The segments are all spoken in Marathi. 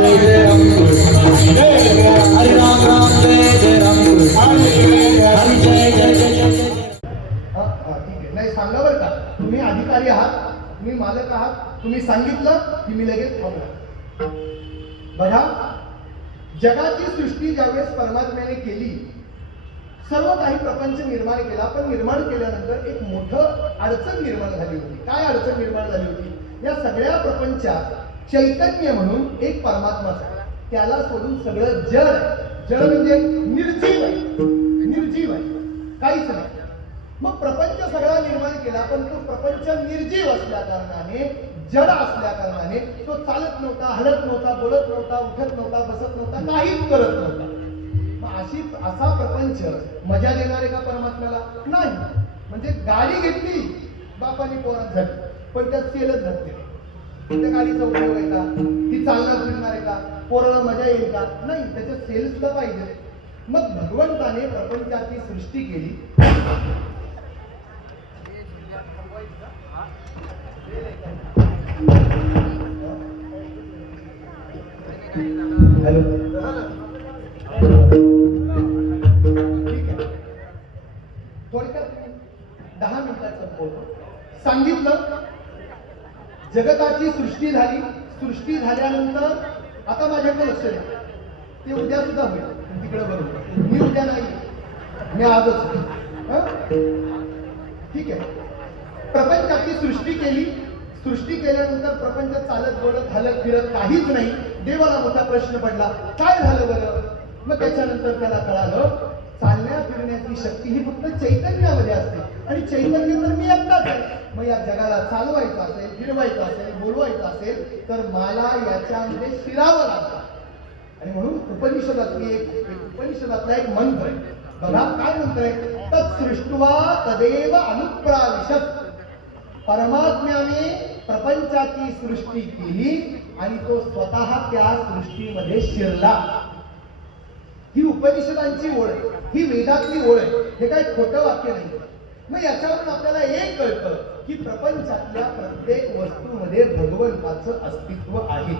जय जय राम कृष्ण हरे राम राम जय जय राम कृष्ण हरे जय जय जय जय। ठीक आहे, नाही सांगा बरं का, तुम्ही अधिकारी आहात, तुम्ही मालक आहात, तुम्ही सांगितलं की मी लगेच थांबणार. बघा, जगाची सृष्टी ज्यावेळेस परमात्म्याने केली, सर्व काही प्रपंच निर्माण केला, पण निर्माण केल्यानंतर एक मोठं अडचण निर्माण झाली होती. काय अडचण निर्माण झाली होती? या सगळ्या प्रपंचात चैतन्य म्हणून एक परमात्मा, त्याला सोडून सगळं जड आहे. जड म्हणजे निर्जीव आहे, निर्जीव आहे, काहीच नाही. मग प्रपंच सगळा निर्माण केला, पण तो प्रपंच निर्जीव असल्या कारणाने, जड असल्या कारणाने तो चालत नव्हता, हलत नव्हता, बोलत नव्हता, उठत नव्हता, बसत नव्हता, काहीच करत नव्हता. मग असा प्रपंच मजा देणारे का परमात्म्याला? नाही. म्हणजे गाडी घेतली बापाने पोरात झाली, पण त्यात सेलच घातली. त्या गाडीचा उपयोग आहे का? ती चालणार फिरणार आहे का? पोराला मजा येईल का? नाही. त्याच्यात सेल सुद्धा पाहिजे. मग भगवंताने प्रपंचाची सृष्टी केली. हॅलो, ठीक आहे, थोडक्यात 10 मिनिटात संपवतो. सांगितलं जगताची सृष्टी झाली. सृष्टी झाल्यानंतर आता माझ्याकडे लक्ष द्या, ते उद्या सुद्धा होईल, तिकडे बरोबर. मी उद्या नाही, मी आजच. ठीक आहे, प्रपंचाची सृष्टी केली. सृष्टी केल्यानंतर प्रपंच चालत बोलत हलत फिरत काहीच नाही. देवाला मोठा प्रश्न पडला, काय झालं बरं? मग त्याच्यानंतर त्याला कळालं, चालण्या फिरण्याची शक्ती ही फक्त चैतन्यामध्ये असते, आणि चैतन्य तर मी एकटाच आहे. मग या जगाला चालवायचं असेल, फिरवायचं असेल, बोलवायचं असेल, तर मला याच्यामध्ये शिरावं लागतं. आणि म्हणून उपनिषदातला एक मंत्र आहे. बघा काय मंत्र आहे? तत्सृष्ट्वा तदेव अनुप्राविशत. परमात्म्याने प्रपंचाची सृष्टी केली आणि तो स्वतः त्या सृष्टीमध्ये शिरला. ही उपनिषदांची ओळ आहे, ही वेदातली ओळ आहे. हे काही खोटं वाक्य नाही. मग याच्यावरून आपल्याला एक कळतं की प्रपंचातल्या प्रत्येक वस्तूमध्ये भगवंताचं अस्तित्व आहे,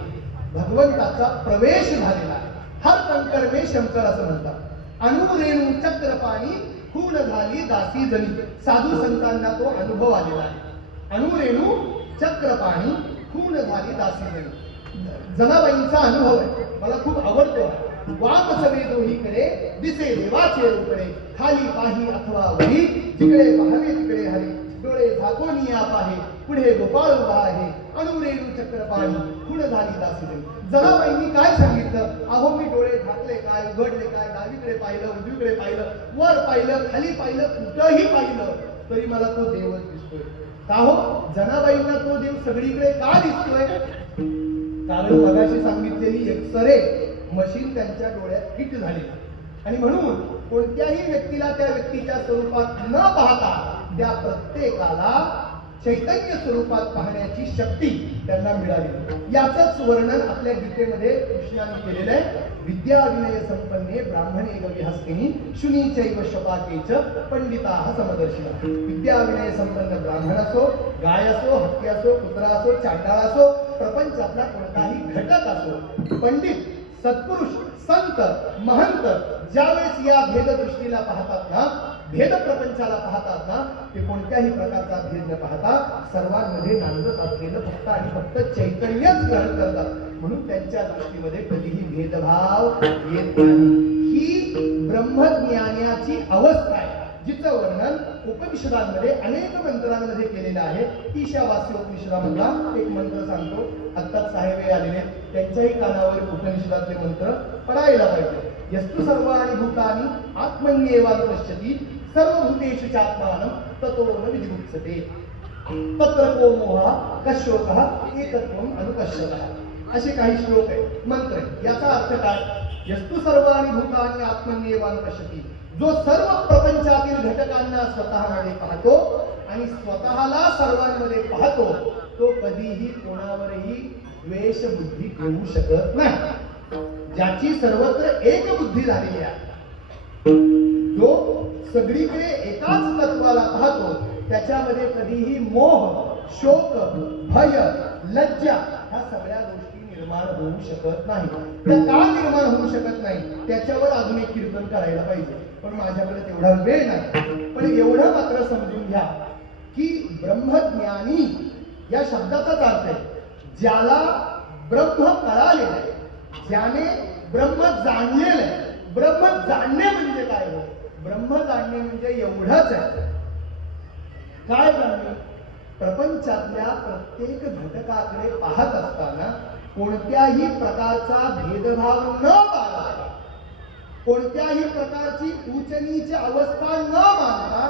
भगवंताचा प्रवेश झालेला आहे. हर कंकर्मे शंकर असं म्हणतात. अनुरेणू चक्रपाणी खून झाली दासी जनी. साधू संतांना तो अनुभव आलेला आहे. अनुरेणू चक्रपाणी खून झाली दासी जनी. जनाबाईंचा अनुभव आहे, मला खूप आवडतो. वाम सवेदोहीकडे दिसे देवाचे रूपडे, खाली पाही अथवा वही, जिकडे पाहावे तिकडे हरी, डोळे झाकोनी आप आहे, पुढे गोपाळ उभा आहे, अनुरेणू चक्रपाणी खून झाली दासी जनी. जनाबाईंनी काय सांगितलं? अहो मी डोळे झाकले काय, उघडले काय, डावीकडे पाहिलं, उजवीकडे पाहिलं, वर पाहिलं, खाली पाहिलं, कुठंही पाहिलं, तरी मला तो देवच दिसतोय. का हो? जनाबाईंना तो देव सगळीकडे का दिसतोय? कारण मगाशी सांगितलेली एक्सरे मशीन त्यांच्या डोळ्यात फिट झाली, आणि म्हणून कोणत्याही व्यक्तीला त्या व्यक्तीच्या स्वरूपात न पाहता त्या प्रत्येकाला चैतन्य स्वरूपात पाहण्याची शक्ती त्यांना मिळाली. याचंच वर्णन आपल्या गीतेमध्ये कृष्णाने केलेलं आहे. विद्या विनय संपन्ने ब्राह्मणे गविहस्तिनी शुनीचैव शपाकेच पंडिताः समदर्शिनः. विद्या विनय संपन्न ब्राह्मण असो, गाय असो, हत्ती असो, कुत्रा असो, चांडाळ असो, प्रपंचातला कोणताही घटक असो, पंडित, सत्पुरुष, संत, महंत ज्यावेळेस या भेददृष्टीला पाहतात ना, भेद प्रपंचाला पाहतात ना, ते कोणत्याही प्रकारचा भेद न पाहता सर्वांमध्ये नांदत असलेलं फक्त आणि फक्त चैतन्यच ग्रहण करतात. म्हणून त्यांच्या दृष्टीमध्ये कधीही भेदभाव येत नाही. ही ब्रह्मज्ञानाची अवस्था आहे, जिचं वर्णन उपनिषदांमध्ये अनेक मंत्रांमध्ये केलेलं आहे. ईशावास्य उपनिषदामधला एक मंत्र सांगतो. आत्ताच साहेब आलेले, त्यांच्याही कानावर उपनिषदातले मंत्र पडायला पाहिजे. यस्तु सर्वाणि भूतानि आत्मन्येवानुपश्यति सर्वभूतेषु चात्मानं ततो न विजुगुप्सते तत्र को मोहः कशोकः एकत्वम् अनुपश्यतः. असे काही श्लोक आहेत, मंत्र आहेत. याचा अर्थ काय? यस्तु सर्वाणि भूतानि आत्मन्येवानुपश्यति. जो सर्व प्रपंचातील घटकांना स्वतःमध्ये पाहतो आणि स्वतःला सर्वांमध्ये पाहतो, तो कधीही कोणावरही द्वेष बुद्धी करू शकत नाही. ज्याची सर्वत्र एक बुद्धी झालेली आहे, जो सगळीकडे एकाच तत्वाला पाहतो, त्याच्यामध्ये कधीही मोह, शोक, भय, लज्जा ह्या सगळ्या गोष्टी निर्माण होऊ शकत नाही. त्या का निर्माण होऊ शकत नाही त्याच्यावर अजून एक कीर्तन करायला पाहिजे, पण माझ्याकडे तेवढा वेळ नाही. पण एवढं मात्र समजून घ्या की ब्रह्मज्ञानी या शब्दाचाच अर्थ आहे ज्याला ब्रह्म कळालेलं आहे, ज्याने ब्रह्म जाणलेलं आहे. ब्रह्म जाणणे म्हणजे काय हो? ब्रह्म जाणणे म्हणजे एवढंच आहे. काय जाणणे? प्रपंचातल्या प्रत्येक घटकाकडे पाहत असताना कोणत्याही प्रकारचा भेदभाव न बाळगता, कोणत्याही प्रकारची उच्च नीच अवस्था न मानता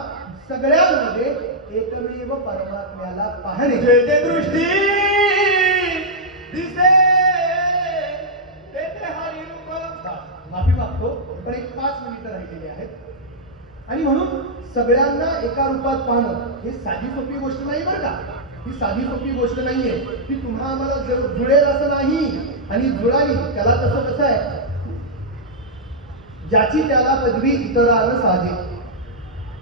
सगळ्यांमध्ये एकमेव परमात्म्याला पाहणे. जेथे दृष्टी दिसे तेथे हरी रूप. माफी मागतो, पण एक 5 मिनिटं राहिलेली आहेत. आणि म्हणून सगळ्यांना एका रूपात पाहणं ही साधी सोपी गोष्ट नाही बरं का. ही साधी सोपी गोष्ट नाहीये. ती तुम्हा आम्हाला जुळेल असं नाही. आणि जुळाली त्याला कसं आहे, ज्याची त्याला पदवी इतरांना साधे,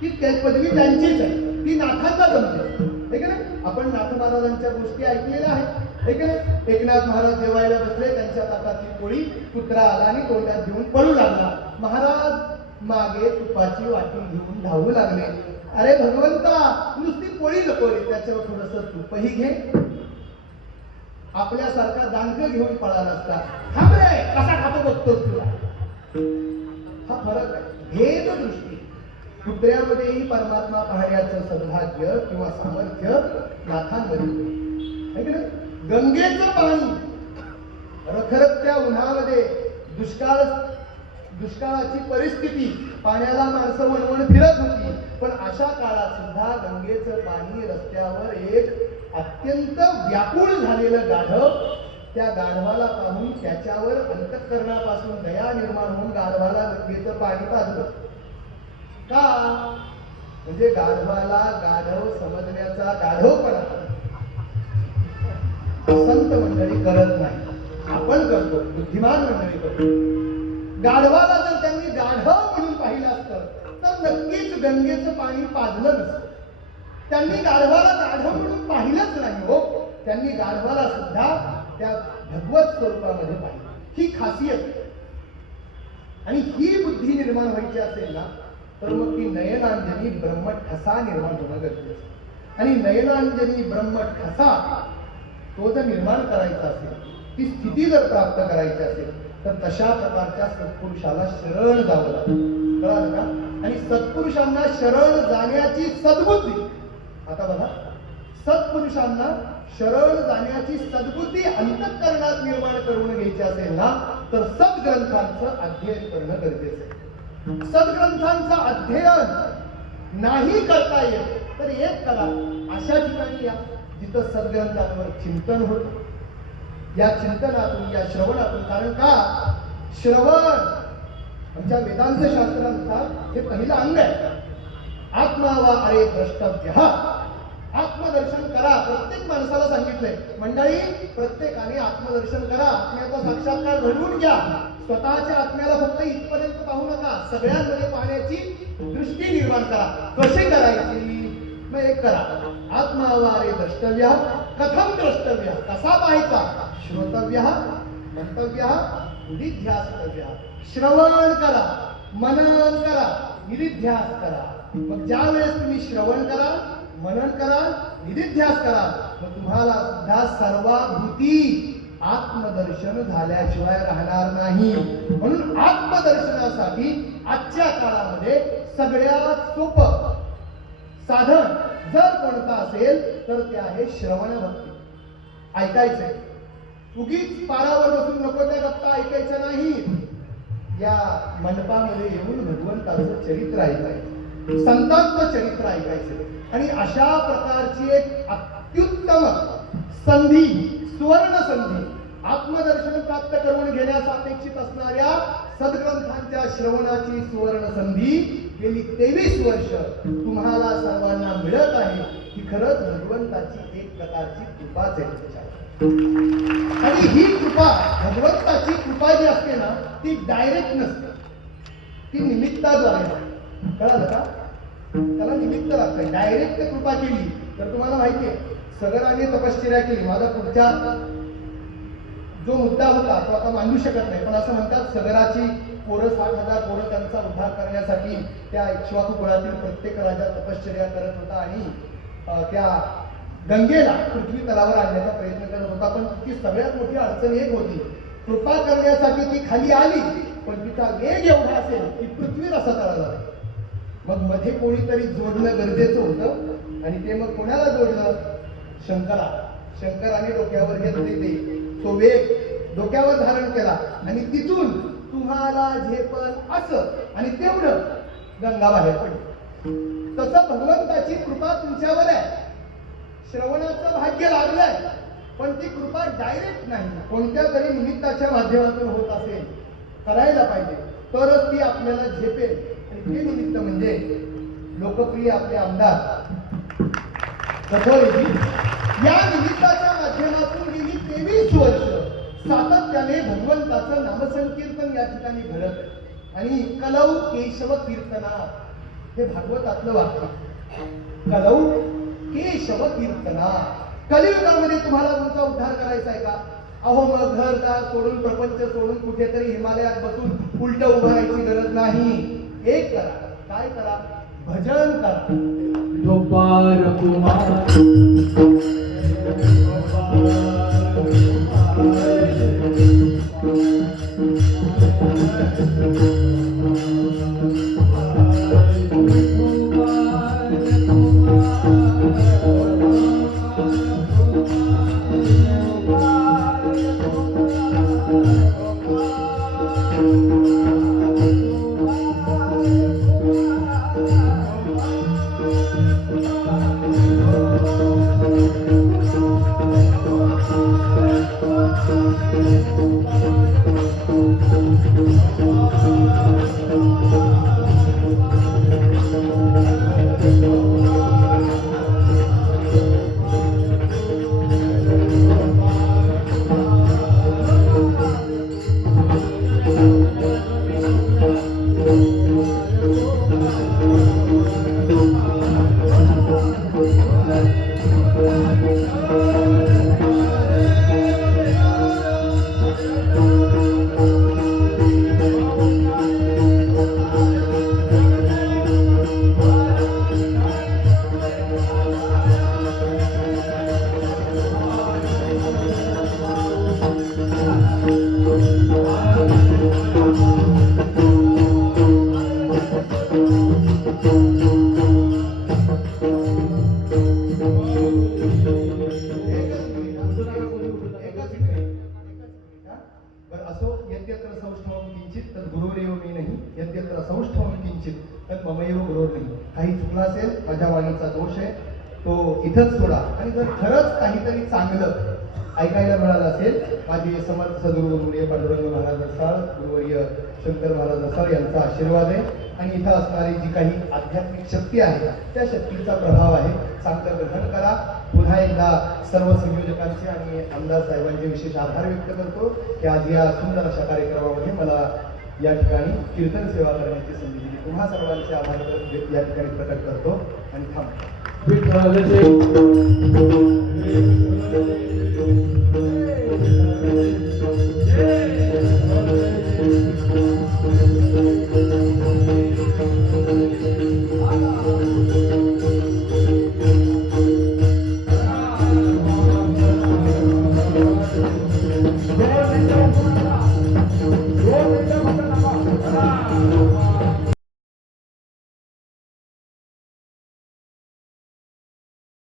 ती पदवी त्यांचीच आहे, ती नाथांना जमते. ठीक आहे ना? आपण नाथ महाराजांच्या गोष्टी ऐकलेल्या आहेत. ठीक आहे. एकनाथ महाराज जेवायला बसले, त्यांच्या ताटातली पोळी कुत्रा आला आणि तोंडात घेऊन पळू लागला. महाराज मागे तुपाची वाटी घेऊन धावू लागले. अरे भगवंता, नुसती पोळी नको रे, त्याच्यावर थोडस तुपही घे. आपल्यासारखा दांडक घेऊन पळाला असता. थांब रे, कसा खातो बघतोस तुला. हा फरक आहे, भेद दृष्टी. कुत्र्यामध्येही परमात्मा पाहण्याचं सद्भाग्य किंवा सामर्थ्य नाथांमध्ये. गंगेचं पाणी रखरखत्या उन्हामध्ये, दुष्काळाची परिस्थिती, पाण्याला माणसं वणवण फिरत होती, पण अशा काळात सुद्धा गंगेचं पाणी रस्त्यावर एक अत्यंत व्याकुळ झालेलं गाढव, त्या गाढवाला पाहून त्याच्यावर अंतःकरणापासून दया निर्माण होऊन गाढवाला गंगेचं पाणी पाजलं. का? म्हणजे गाढवाला गाढव समजण्याचा गाढवपणा संत मंडळी करत नाही, आपण करतो, बुद्धिमान मंडळी करतो. गाढवाला जर त्यांनी गाढव म्हणून पाहिलं असतं तर नक्कीच गंगेचं पाणी पाजलं नसतं. त्यांनी गाढवाला गाढव म्हणून पाहिलंच नाही हो, त्यांनी गाढवाला सुद्धा त्या भगवत स्वरूपामध्ये पाहिलं. ही खासियत. आणि ही बुद्धी निर्माण व्हायची असेल ना, तर मग ती नयनांजनी ब्रह्मट ठसा निर्माण होणं गरजेचं. आणि नयनांजनी ब्रह्मट ठसा तो जर निर्माण करायचा असेल, ती स्थिती जर प्राप्त करायची असेल, तर तशा प्रकारच्या सत्पुरुषाला शरण जावं लागतं. कळालं का? आणि सत्पुरुषांना शरण जाण्याची सद्बुद्धी, आता बघा, सत्पुरुषांना शरण जाण्याची सद्बुद्धी अंतःकरणात निर्माण करून घ्यायची असेल ना, तर सद्ग्रंथांचं अध्ययन करणं गरजेचं आहे. सद्ग्रंथांचं अध्ययन नाही करता येत तर एक करा, अशा ठिकाणी या जिथं सद्ग्रंथांवर चिंतन होतं. या चिंतनातून, या श्रवणातून, कारण का श्रवण आमच्या वेदांत शास्त्रानुसार हे पहिलं अंग आहे. आत्मावा अरे द्रष्टव्य, आत्मदर्शन करा. प्रत्येक माणसाला सांगितलंय मंडळी, प्रत्येकाने आत्मदर्शन करा, आत्म्याचा साक्षात्कार घडवून घ्या. स्वतःच्या आत्म्याला फक्त इथपर्यंत पाहू नका, सगळ्यांमध्ये पाहण्याची दृष्टी निर्माण करा. कशी करायची? मग एक करा, आत्मावारे द्रष्टव्य. कथम द्रष्टव्य? कसा पाहायचा? श्रोतव्य, मंतव्य, निधिध्यास्तव्य. श्रवण करा, मनन करा, निधिध्यास करा. मग ज्या वेळेस तुम्ही श्रवण करा, मनन करा, निधिध्यास करा, मग तुम्हाला सुद्धा सर्वाभूती आत्मदर्शन झाल्याशिवाय राहणार नाही. म्हणून आत्मदर्शनासाठी आजच्या काळामध्ये सगळ्यात सोपं साधन जर कोणतं असेल तर ते आहे श्रवण भक्ती. ऐकायचंय, उगीच पारावर बसून नको त्या गप्पा ऐकायच्या नाही. या मंडपामध्ये येऊन भगवंताचं चरित्र ऐकायचं, संतांचं चरित्र ऐकायचं. आणि अशा प्रकारची एक अत्युत्तम संधी, सुवर्ण संधी, आत्मदर्शन प्राप्त करून घेण्यास अपेक्षित असणाऱ्या सद्ग्रंथांच्या श्रवणाची सुवर्ण संधी गेली 23 वर्ष तुम्हाला सर्वांना मिळत आहे. ही खरंच भगवंताची एक प्रकारची कृपाच आहे. आणि ही कृपा, भगवंताची कृपा जी असते ना, ती डायरेक्ट नसते, ती निमित्ताद्वारे. कळालं का? त्याला निमित्त लागतं. डायरेक्ट कृपा केली तर तुम्हाला माहितीये, सगळ्यांनी तपश्चर्या केली, माझा पुढच्या जो मुद्दा होता तो आता मांडू शकत नाही, पण असं म्हणतात सगराची पोरं 60,000 पोरं त्यांचा उद्धार करण्यासाठी त्या इक्ष्वाकू कुळातील प्रत्येक राजा तपश्चर्या करत होता आणि त्या गंगेला पृथ्वी तलावर आणण्याचा प्रयत्न करत होता. पण ती सगळ्यात मोठी अडचण एक होती, कृपा करण्यासाठी ती खाली आली, पण तिचा वेग एवढा असेल की पृथ्वी रसा तळाला. मग मध्ये कोणीतरी जोडणं गरजेचं होतं आणि ते मग कोणाला जोडलं? शंकराने डोक्यावर घेतले तो वेग डोक्यावर धारण केला आणि तिथून तुम्हाला झेपल असं आणि तेवढं गंगा बाहेर पडली. तसं भगवंताची कृपा तुमच्यावर आहे. श्रवणाचं भाग्य लागलंय, पण ती कृपा डायरेक्ट नाही, कोणत्या तरी निमित्ताच्या माध्यमातून होत असेल, करायला पाहिजे, तरच ती आपल्याला झेपेल. आणि ते निमित्त म्हणजे लोकप्रिय आपले आमदार कथोरेजी या निमित्ताच्या माध्यमातून गेली 23 वर्ष सातत्याने भगवंताचं नामसंकीर्तन या ठिकाणी घडत. आणि कलौ केशव कीर्तना हे भागवतातलं वाक्य. कलौ केशव कीर्तना. कलियुगामध्ये तुम्हाला तुमचा उद्धार करायचा आहे का? अहो मग घरदार सोडून प्रपंच सोडून कुठेतरी हिमालयात बसून उलट उभं राहायची गरज नाही. एक करा. काय करा? भजन करा. गोपाल कुमार काही चुकला असेल, माझ्या वाणीचा दोष आहे, तो इथंच सोडा. आणि जर खरंच काहीतरी चांगलं ऐकायला मिळालं असेल, माझे समर्थ सद्गुरू गुरुवर्य पांडुरंग महाराज असाळ, गुरुवर्य शंकर महाराज असाळ यांचा आशीर्वाद आहे. आणि इथं असणारी जी काही आध्यात्मिक शक्ती आहे त्या शक्तीचा प्रभाव आहे. चांगलं ग्रहण करा. पुन्हा एकदा सर्व संयोजकांचे आणि आमदार साहेबांचे विशेष आभार व्यक्त करतो की आज या सुंदर अशा कार्यक्रमामध्ये मला या ठिकाणी कीर्तन सेवा करण्याची संधी दिली. पुन्हा सर्वांचे आभार या ठिकाणी प्रकट करतो आणि थांबतो. विठ्ठल